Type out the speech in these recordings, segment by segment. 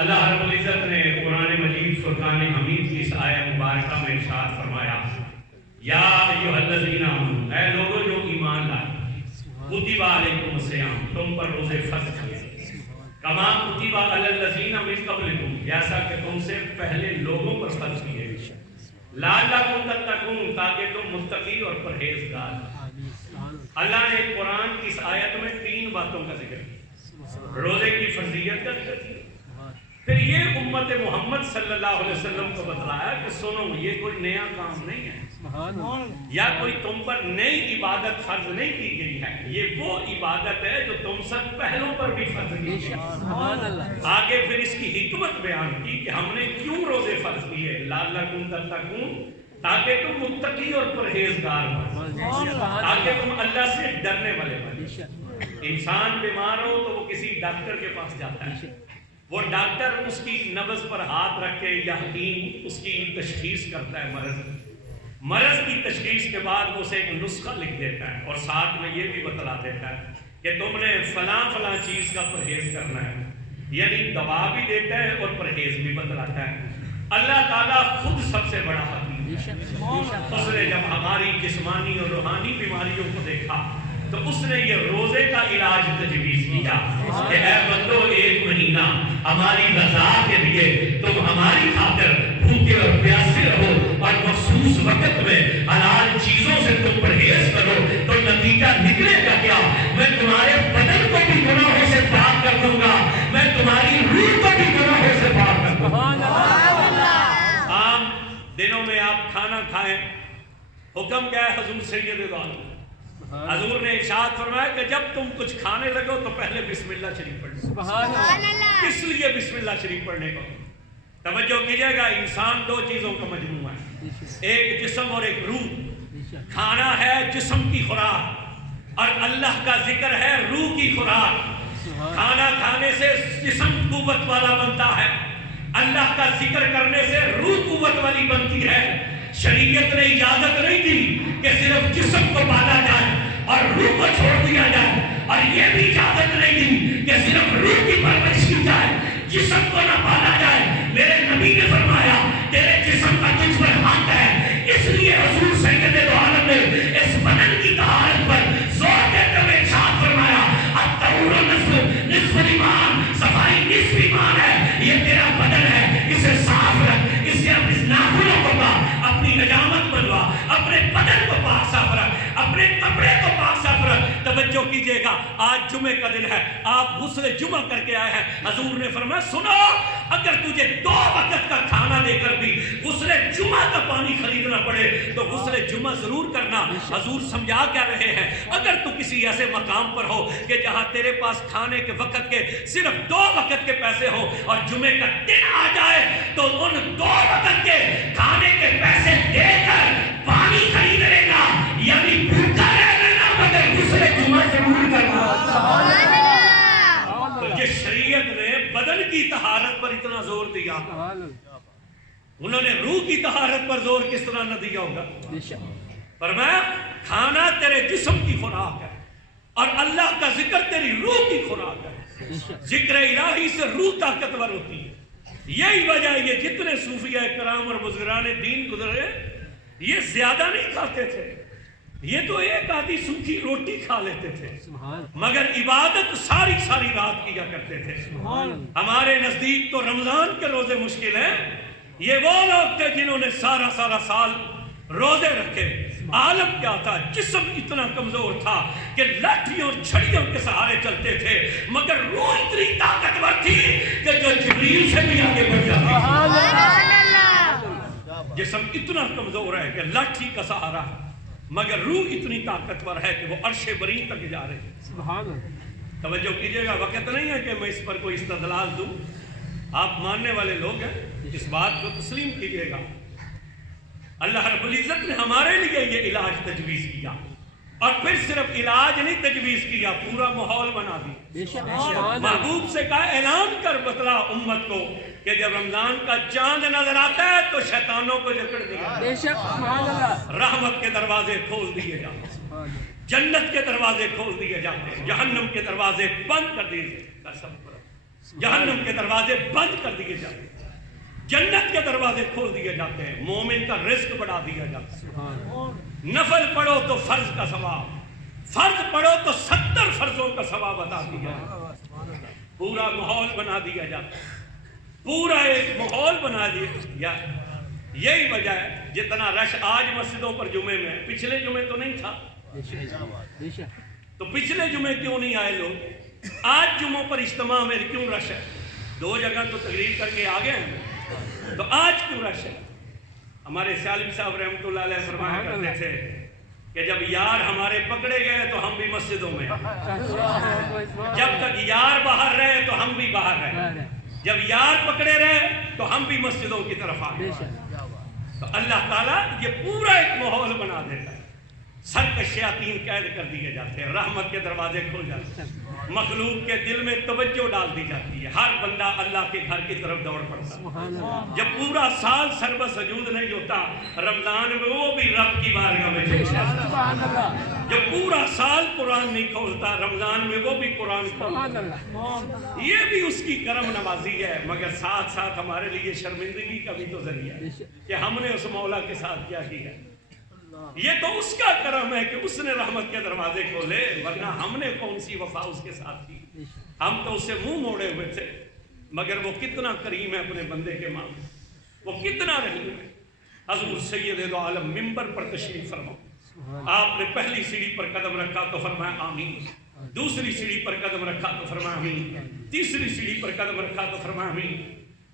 اللہ رب العزت نے قرآن مجید فرقان حمید کی اس آیت مبارکہ میں ارشاد فرمایا، یا ایھا الذین آمنوا، اے لوگوں جو ایمان لائے، کتب علیکم الصیام، تم پر روزے فرض کیے، کما کتب علی الذین من قبلکم، جیسا کہ تم سے پہلے لوگوں پر فرض کیے، لعلکم تتقون، تاکہ تم متقی اور پرہیزگار۔ اللہ نے قرآن کی اس آیت میں 3 باتوں کا ذکر کیا، روزے کی فرضیت کا ذکر کیا، پھر یہ امت محمد صلی اللہ علیہ وسلم کو بتلایا کہ سنو یہ کوئی نیا کام نہیں ہے، یا کوئی تم پر نئی عبادت فرض نہیں کی گئی ہے، یہ وہ عبادت ہے جو تم سب پہلوں پر بھی فرض کی گئی۔ آگے پھر اس کی حکمت بیان کی کہ ہم نے کیوں روزے فرض کیے، لعلکم تتقون، تاکہ تم متقی اور پرہیزگار بنو، تاکہ تم اللہ سے ڈرنے والے بنو۔ انسان بیمار ہو تو وہ کسی ڈاکٹر کے پاس جاتا ہے، وہ ڈاکٹر اس کی نبض پر ہاتھ رکھ کے یا حکیم اس کی تشخیص کرتا ہے مرض کی تشخیص کے بعد وہ اسے ایک نسخہ لکھ دیتا ہے اور ساتھ میں یہ بھی بتلا دیتا ہے کہ تم نے فلاں فلاں چیز کا پرہیز کرنا ہے، یعنی دوا بھی دیتا ہے اور پرہیز بھی بتلاتا ہے۔ اللہ تعالیٰ خود سب سے بڑا حکیم ہے، اس نے جب ہماری جسمانی اور روحانی بیماریوں کو دیکھا تو اس نے یہ روزے کا علاج تجویز کیا کہ اے بندو 1 مہینہ ہماری رضا کے لیے تم ہماری خاطر بھوکے اور پیاسے رہو اور مخصوص وقت میں حلال چیزوں سے تم پرہیز کرو، تو نتیجہ نکلے گا کیا؟ میں تمہارے بدن کو بھی گناہوں سے پاک کر دوں گا، میں تمہاری روح کو بھی گناہوں سے پاک کر دوں گا۔ عام دنوں میں آپ کھانا کھائیں، حکم کیا ہے حضور سید دو عالم؟ حضور نے ارشاد فرمایا کہ جب تم کچھ کھانے لگو تو پہلے بسم اللہ شریف پڑھ لو۔ کس لیے بسم اللہ شریف پڑھنے کو؟ توجہ کیجئے گا، انسان 2 چیزوں کا مجموعہ ہے، ایک جسم اور ایک روح۔ کھانا ہے جسم کی خوراک اور اللہ کا ذکر ہے روح کی خوراک۔ کھانا کھانے سے جسم قوت والا بنتا ہے، اللہ کا ذکر کرنے سے روح قوت والی بنتی ہے۔ شریعت نے اجازت نہیں دی کہ صرف جسم کو پالا جائے اور روح کو چھوڑ دیا جائے، اور یہ بھی اجازت نہیں دی کہ صرف روح کی پرورش کی جائے، جسم کو نہ پالا جائے۔ میرے نبی نے فرمایا تیرے جسم کا تجھ پر حق ہے، اس لیے حضور سید دو عالم نے اس بدن کی طہارت پر زور دیتے ہوئے ارشاد فرمایا، الطہور نصف ایمان، صفائی نصف ایمان ہے۔ یہ تیرا بدن ہے، اسے صاف رکھ، اسے اپنے ناخنوں کو اپنی نجامت بنوا، اپنے بدن کو پاک صاف رکھ، اپنے کپڑے کو پاک صاف رکھ۔ توجہ کیجئے گا، آج جمعے کا دن ہے، آپ غسل جمعہ کر کے آئے ہیں، حضور نے فرمایا سنو، اگر تجھے 2 وقت کا کھانا دے کر بھی غسل جمعہ کا پانی خریدنا پڑے تو غسل جمعہ ضرور کرنا۔ حضور سمجھا کیا رہے ہیں؟ اگر تو کسی ایسے مقام پر ہو کہ جہاں تیرے پاس کھانے کے وقت کے صرف 2 وقت کے پیسے ہو اور جمعے کا دن آ جائے تو ان 2 وقت کے کھانے کے پیسے دے کر پانی خرید لے گا، یعنی بھوکا رہ لینا مگر غسل جمعہ ضرور کرنا۔ تو جس شریعت نے بدن کی طہارت پر اتنا زور دیا، انہوں نے روح کی طہارت پر زور کس طرح نہ دیا ہوگا؟ فرمایا کھانا تیرے جسم کی خوراک ہے اور اللہ کا ذکر تیری روح کی خوراک ہے۔ ذکر الہی سے روح طاقتور ہوتی ہے۔ یہی وجہ ہے یہ جتنے صوفیہ کرام اور بزرگان دین گزرے یہ زیادہ نہیں کھاتے تھے، یہ تو ایک آدھی سوکھی روٹی کھا لیتے تھے، مگر عبادت ساری ساری رات کیا کرتے تھے۔ ہمارے نزدیک تو رمضان کے روزے مشکل ہیں، یہ وہ لوگ تھے جنہوں نے سارا سال روزے رکھے۔ عالم کیا تھا؟ جسم اتنا کمزور تھا کہ لاٹھیوں اور چھڑیوں کے سہارے چلتے تھے، مگر روح اتنی طاقتور تھی کہ جو جبریل سے بھی آگے بڑھ جاتی۔ جسم اتنا کمزور ہے کہ لاٹھی کا سہارا، مگر روح اتنی طاقتور ہے کہ وہ عرش برین تک جا رہے ہیں۔ توجہ کیجئے گا، وقت نہیں ہے کہ میں اس پر کوئی استدلال دوں، آپ ماننے والے لوگ ہیں، اس بات کو تسلیم کیجئے گا۔ اللہ رب العزت نے ہمارے لیے یہ علاج تجویز کیا، اور پھر صرف علاج نہیں تجویز کیا، پورا ماحول بنا دیا۔ محبوب سے کہا اعلان کر بتلا امت کو کہ جب رمضان کا چاند نظر آتا ہے تو شیطانوں کو جکڑ دیا، رحمت کے دروازے کھول دیے جاتے ہیں، جنت کے دروازے کھول دیے جاتے ہیں، جہنم کے دروازے بند کر دیے جاتے ہیں۔ جہنم کے دروازے بند کر دیے جاتے ہیں، جنت کے دروازے کھول دیے جاتے ہیں، مومن کا رزق بڑھا دیا جاتا ہے۔ نفل پڑھو تو فرض کا ثواب، فرض پڑھو تو 70 فرضوں کا ثواب عطا دیا جاتا ہے۔ پورا ماحول بنا دیا جاتا ہے، پورا ایک ماحول بنا دیا۔ یہی وجہ ہے جتنا رش آج مسجدوں پر جمعے میں، پچھلے جمعے تو نہیں تھا، تو پچھلے جمعے کیوں نہیں آئے لوگ؟ آج جمعوں پر اجتماع میں کیوں رش ہے؟ 2 جگہ تو تقریر کر کے آگے ہیں، تو آج کیوں رش ہے؟ ہمارے سالم صاحب رحمۃ اللہ علیہ فرمایا کرتے تھے کہ جب یار ہمارے پکڑے گئے تو ہم بھی مسجدوں میں، جب تک یار باہر رہے تو ہم بھی باہر رہے، جب یار پکڑے رہے تو ہم بھی مسجدوں کی طرف آ گئے۔ تو اللہ تعالیٰ یہ پورا ایک ماحول بنا دیتا ہے، سرکش شیاطین قید کر دیے جاتے ہیں، رحمت کے دروازے کھل جاتے ہیں، مخلوق کے دل میں توجہ ڈال دی جاتی ہے، ہر بندہ اللہ کے گھر کی طرف دوڑ پڑتا ہے۔ جب پورا سال سرب سجود نہیں ہوتا، رمضان میں وہ بھی رب کی بارگاہ میں جھکتا ہے۔ جب پورا سال قرآن نہیں کھولتا، رمضان میں وہ بھی قرآن کھولتا ہے۔ یہ بھی اس کی کرم نوازی ہے، مگر ساتھ ساتھ ہمارے لیے شرمندگی کا بھی تو ذریعہ ہے کہ ہم نے اس مولا کے ساتھ کیا کیا ہے۔ یہ تو اس کا کرم ہے کہ اس نے رحمت کے دروازے کھولے، ورنہ ہم نے کون سی وفا اس کے ساتھ کی؟ ہم تو اسے منہ موڑے ہوئے تھے، مگر وہ کتنا کریم ہے اپنے بندے کے معاملے، وہ کتنا رحیم ہے۔ حضور سید دو عالم منبر پر تشریف فرما، آپ نے پہلی سیڑھی پر قدم رکھا تو فرمایا آمین، دوسری سیڑھی پر قدم رکھا تو فرمایا آمین، تیسری سیڑھی پر قدم رکھا تو فرمایا آمین۔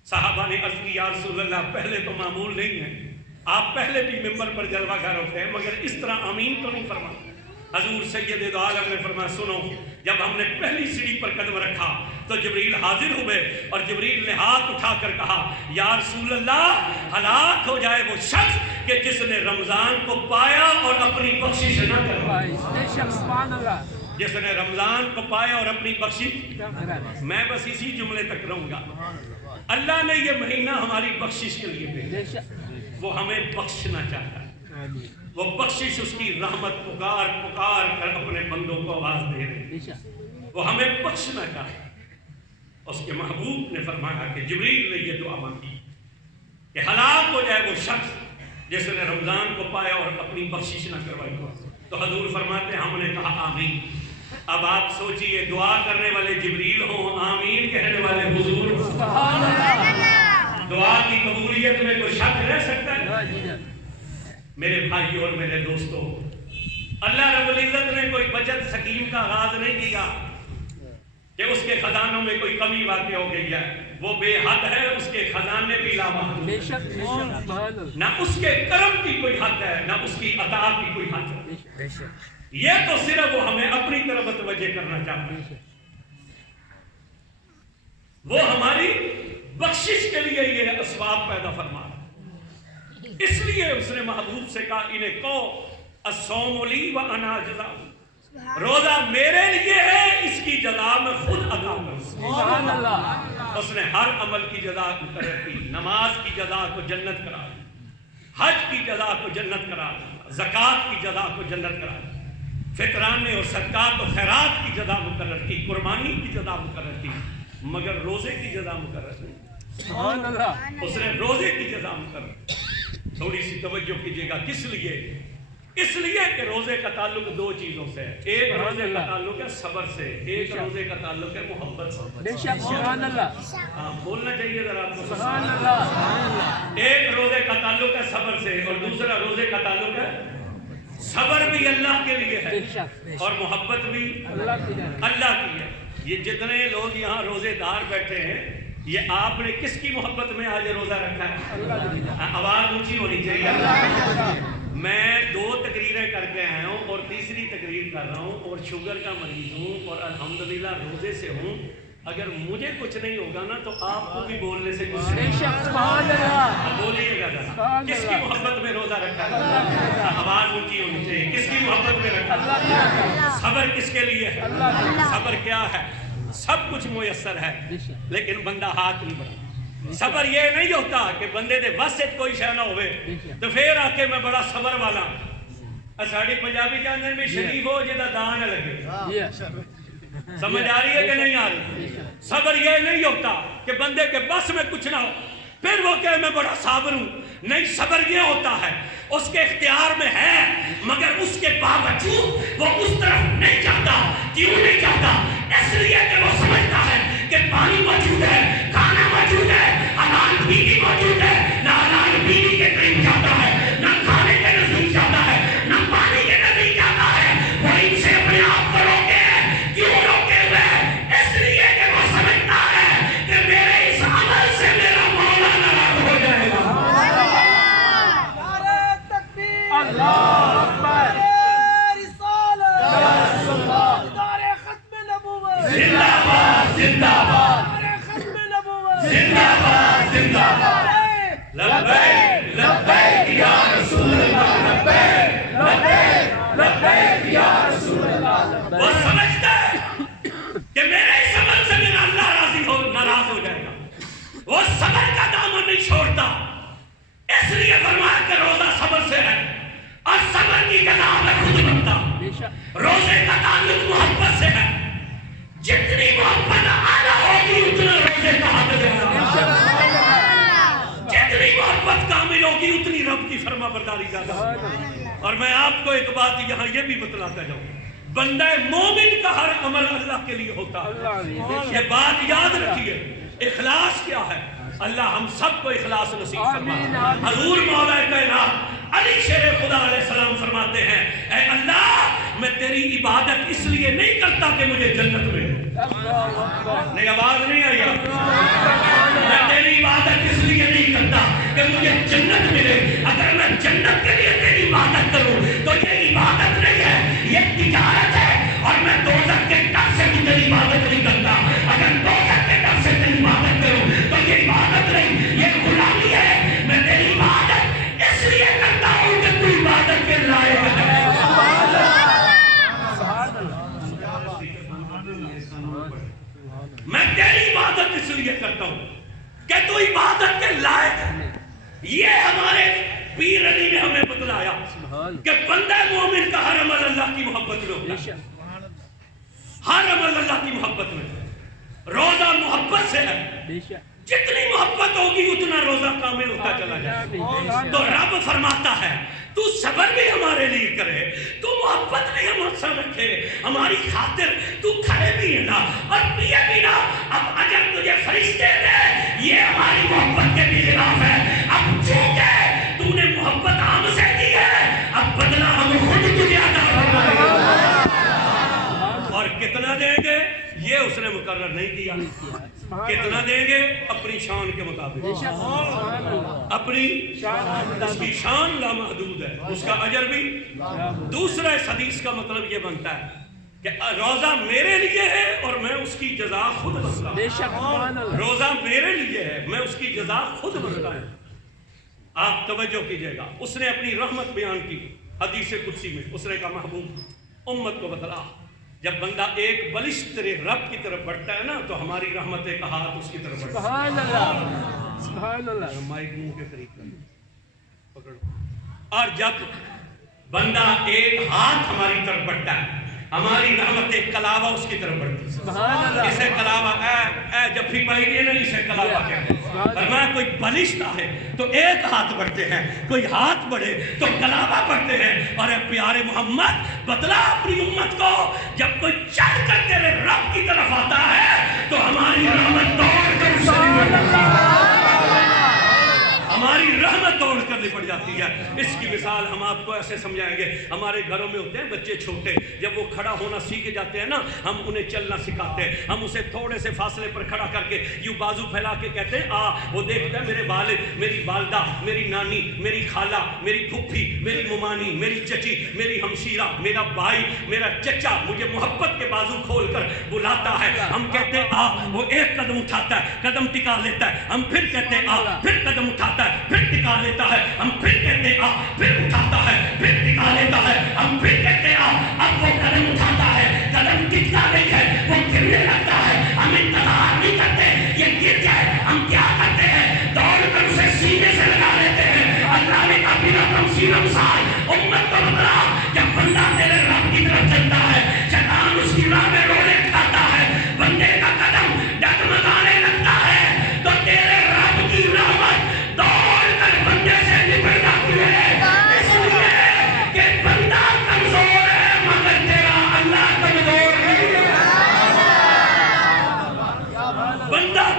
صحابہ نے عرض کی یا رسول اللہ پہلے تو معمول نہیں ہے، آپ پہلے بھی ممبر پر جلوہ گر ہوتے ہیں، مگر اس طرح آمین تو نہیں فرمایا۔ حضور سید دو عالم نے فرمایا سنو، جب ہم نے پہلی سیڑھی پر قدم رکھا تو جبریل حاضر ہوئے، اور جبریل نے ہاتھ اٹھا کر کہا یا رسول اللہ ہلاک ہو جائے وہ شخص کہ جس نے رمضان کو پایا اور اپنی بخشش نہ کروائی۔ جس نے رمضان کو پایا اور اپنی بخشش، میں بس اسی جملے تک رہوں گا۔ اللہ نے یہ مہینہ ہماری بخشش کے لیے بھیجا، وہ ہمیں بخشنا چاہتا ہے، وہ بخشش اس کی رحمت پکار پکار کر اپنے بندوں کو آواز دے رہے ہیں، وہ ہمیں بخشنا چاہتا ہے۔ اس کے محبوب نے فرمایا کہ جبریل نے یہ دعا مانگی کہ ہلاک ہو جائے وہ شخص جس نے رمضان کو پایا اور اپنی بخشش نہ کروائی۔ تو حضور فرماتے ہیں ہم نے کہا آمین۔ اب آپ سوچئے دعا کرنے والے جبریل ہوں، آمین کہنے والے حضور، دعا کی قبولیت میں کوئی شک رہ سکتا ہے؟ میرے بھائیوں اور میرے دوستوں، اللہ رب العزت نے کوئی بچت سکیم کا آغاز نہیں کیا کہ اس کے خزانوں میں کوئی کمی واقع ہو گئی ہے، وہ بے حد ہے، اس کے خزانے بھی لامحدود، نہ اس کے کرم کی کوئی حد ہے، نہ اس کی عطا کی کوئی حد ہے۔ یہ تو صرف وہ ہمیں اپنی طرف متوجہ کرنا چاہتا ہے، وہ ہماری بخشش کے لیے یہ اسباب پیدا فرما رہا ہے۔ اس لیے اس نے محبوب سے کہا انہیں کو الصوم لی وانا اجزا، روزہ میرے لیے ہے، اس کی جزا میں خود ادا کروں۔ اس نے ہر عمل کی جزا مقرر کی، نماز کی جزا کو جنت قرار دیا، حج کی جزا کو جنت قرار دیا، زکوٰۃ کی جزا کو جنت قرار دیا، فطرانے اور صدقات و خیرات کی جزا مقرر کی، قربانی کی جزا مقرر کی، مگر روزے کی جزا مقرر نہیں۔ اس نے روزے کی جزا مقرر۔ تھوڑی سی توجہ کیجیے گا، کس لیے؟ اس لیے کہ روزے کا تعلق 2 چیزوں سے ہے، ایک روزے کا تعلق ہے صبر سے، ایک روزے کا تعلق ہے محبت سے۔ ہاں بولنا چاہیے ذرا آپ کو۔ ایک روزے کا تعلق ہے صبر سے، اور دوسرا روزے کا تعلق ہے، صبر بھی اللہ کے لیے ہے اور محبت بھی اللہ کی ہے۔ یہ جتنے لوگ یہاں روزے دار بیٹھے ہیں، یہ آپ نے کس کی محبت میں آج روزہ رکھا ہے؟ آواز اونچی ہونی چاہیے۔ میں 2 تقریریں کر کے آیا ہوں اور تیسری تقریر کر رہا ہوں، اور شوگر کا مریض ہوں اور الحمدللہ روزے سے ہوں۔ اگر مجھے کچھ نہیں ہوگا نا تو آپ کو بھی بولنے سے کچھ نہیں ہوگا۔ بولیے گا ذرا، کس کی محبت میں روزہ رکھا ہے؟ آواز اونچی ہونی چاہیے۔ کس کی محبت میں رکھا ہے؟ صبر کس کے لیے ہے؟ صبر کیا ہے؟ سب کچھ میسر ہے لیکن بندہ ہاتھ نہیں بڑھا۔ صبر یہ نہیں ہوتا کہ بندے دے بس کوئی شے نہ ہوئے تو پھر آ کے میں بڑا صبر والا۔ ساڑی پنجابی جانے میں شریف ہو جدا دان لگے، سمجھ آ رہی ہے کہ نہیں آ رہی؟ صبر یہ نہیں ہوتا کہ بندے کے بس میں کچھ نہ ہو پھر وہ کہ میں بڑا صابر ہوں. نہیں، صبر یہ ہوتا ہے اس کے اختیار میں ہے مگر اس کے باوجود وہ اس طرف نہیں جاتا. کیوں نہیں جاتا؟ اس لیے کہ وہ سمجھتا ہے کہ پانی موجود ہے، کھانا موجود ہے، حلال بیوی موجود ہے. نہ حلال بیوی کے قریب جاتا ہے، نہ کھانے کے نزدیک جاتا ہے، نہ پانی کے نزدیک جاتا ہے. وہ ان سے اپنے آپ کو روکے. کیوں روکے ہوئے؟ اس لیے کہ وہ سمجھتا ہے کہ میرے اس عمل سے میرا مولا ناراض ہو جائے گا. نعرہ تکبیر، اللہ اکبر، رسالت، ادارے ختم نبوت، زندہ باد زندہ باد، ادارے ختم نبوت، زندہ باد زندہ باد. لبیک لبیک یا رسول اللہ، لبیک لبیک لبیک یا رسول اللہ. وہ سمجھتا ہے کہ میرے اس عمل سے میرا اللہ ناراض ہو جائے گا. وہ صبر کا دامن نہیں چھوڑتا. اس لیے فرمایا کہ روزہ صبر سے ہے اور صبر کی غذا میں خود بنتا. روزے کا تعلق محبت سے ہے. جتنی محبت اعلیٰ ہوگی اتنا روزے کا حد زیادہ. جتنی محبت کامل ہوگی اتنی رب کی فرما برداری زیادہ. اور میں آپ کو ایک بات یہاں یہ بھی بتلاتا جاؤں، بندہ مومن کا ہر عمل اللہ کے لیے ہوتا ہے. یہ بات یاد رکھیے. اخلاص کیا ہے؟ اللہ ہم سب کو اخلاص نصیب فرمائے. حضور مولا کائنات علی شیر خدا علیہ السلام فرماتے ہیں اے اللہ میں تیری عبادت اس لیے نہیں کرتا کہ مجھے جنت ملے. نہیں، آواز نہیں آئی آپ؟ میں تیری عبادت اس لیے نہیں کرتا کہ مجھے جنت ملے. اگر میں جنت کے لیے تیری عبادت کروں تو یہ عبادت نہیں ہے، یہ تجارت ہے. اور میں دوزخ کے ڈر سے بھی تیری عبادت نہیں کرتا. اگر دوزخ کے ڈر سے تیری عبادت کروں تو یہ عبادت نہیں، یہ غلامی ہے. میں تیری عبادت اس لیے کرتا ہوں کہ تو عبادت کے لائق ہے. میں تیری عبادت اس لیے کرتا ہوں کہ تو عبادت کے لائق ہے. یہ ہمارے پیر علی نے ہمیں بتلایا کہ بندہ مومن کا ہر عمل اللہ کی محبت میں ہوتا ہے. ہر عمل اللہ کی محبت میں. روزہ محبت سے ہے. جتنی محبت ہوگی اتنا روزہ کامل ہوتا چلا جائے. تو رب فرماتا ہے تو صبر بھی ہمارے لیے کرے، تو محبت بھی ہم سے رکھے، ہماری خاطر تو کھائے بھی ہے نا اور پیے بھی نا. اب اگر تجھے فرشتے دے یہ ہماری محبت کے بھی خلاف ہے. اب چونکہ تو نے محبت ہم سے دی ہے اب بدلہ ہم خود تجھے عطا فرمائیں گے. اور کتنا دیں گے یہ اس نے مقرر نہیں کیا. کتنا دیں گے؟ اپنی شان کے مطابق. اپنی اس کی شان لامحدود ہے، اس کا اجر بھی. دوسرا اس حدیث کا مطلب یہ بنتا ہے کہ روزہ میرے لیے ہے اور میں اس کی جزا خود بنتا ہوں. روزہ میرے لیے ہے، میں اس کی جزا خود بنتا ہوں. آپ توجہ کیجئے گا. اس نے اپنی رحمت بیان کی حدیث قدسی میں. اس نے کہا محبوب امت کو بتلا، جب بندہ ایک بلش تیرے رب کی طرف بڑھتا ہے نا تو ہماری رحمت کا ہاتھ اس کی طرف بڑھتا ہے. سبحان اللہ، سبحان اللہ. مائک منہ کے قریب پکڑو. اور جب بندہ ایک ہاتھ ہماری طرف بڑھتا ہے ہماری رحمت کلاوہ اس کی طرف بڑھتی ہے. سبحان اللہ. اسے کلاوہ اے جب بھی پائی گئی نا اسے کلاوہ کہتے ہیں. فرمایا کوئی بلشتہ ہے تو ایک ہاتھ بڑھتے ہیں، کوئی ہاتھ بڑھے تو کلاوہ بڑھتے ہیں. اور اے پیارے محمد بتلا اپنی امت کو جب کوئی چل کر تیرے رب کی طرف آتا ہے تو ہماری رحمت دوڑ کر اسے ہماری رحمت دوڑ کر لپٹ جاتی ہے. اس کی مثال ہم آپ کو ایسے سمجھائیں گے. ہمارے گھروں میں ہوتے ہیں بچے چھوٹے، جب وہ کھڑا ہونا سیکھ جاتے ہیں نا ہم انہیں چلنا سکھاتے ہیں. ہم اسے تھوڑے سے فاصلے پر کھڑا کر کے یوں بازو پھیلا کے کہتے ہیں آ. وہ دیکھتا ہے میرے والد، میری والدہ، میری نانی، میری خالہ، میری پھپھی، میری ممانی، میری چچی، میری ہمشیرہ، میرا بھائی، میرا چچا مجھے محبت کے بازو کھول کر بلاتا ہے. ہم کہتے ہیں آ. وہ ایک قدم اٹھاتا ہے، قدم ٹکا لیتا ہے. ہم پھر کہتے ہیں آ. پھر قدم اٹھاتا ہے، پھر ٹکا لیتا ہے. ہم پھر کہتے ہیں آ. پھر اٹھاتا ہے، پھر ٹکا لیتا ہے. ہم پھر کہتے ہیں آ. اب وہ قدم اٹھاتا ہے، قدم ٹکتا نہیں ہے، وہ گرنے لگتا ہے. ہم انتظار نہیں کرتے یہ گر جائے. ہم کیا کرتے ہیں؟ دوڑ کر اسے سینے سے لگا لیتے ہیں. اللہ نے کبھی نہ تمثیل امثال امت کو بتلا. جب بندہ تیرے رب کی طرف چلتا ہے شیطان اس کی راہ میں رونے کھاتا ہے. بندے کا قدم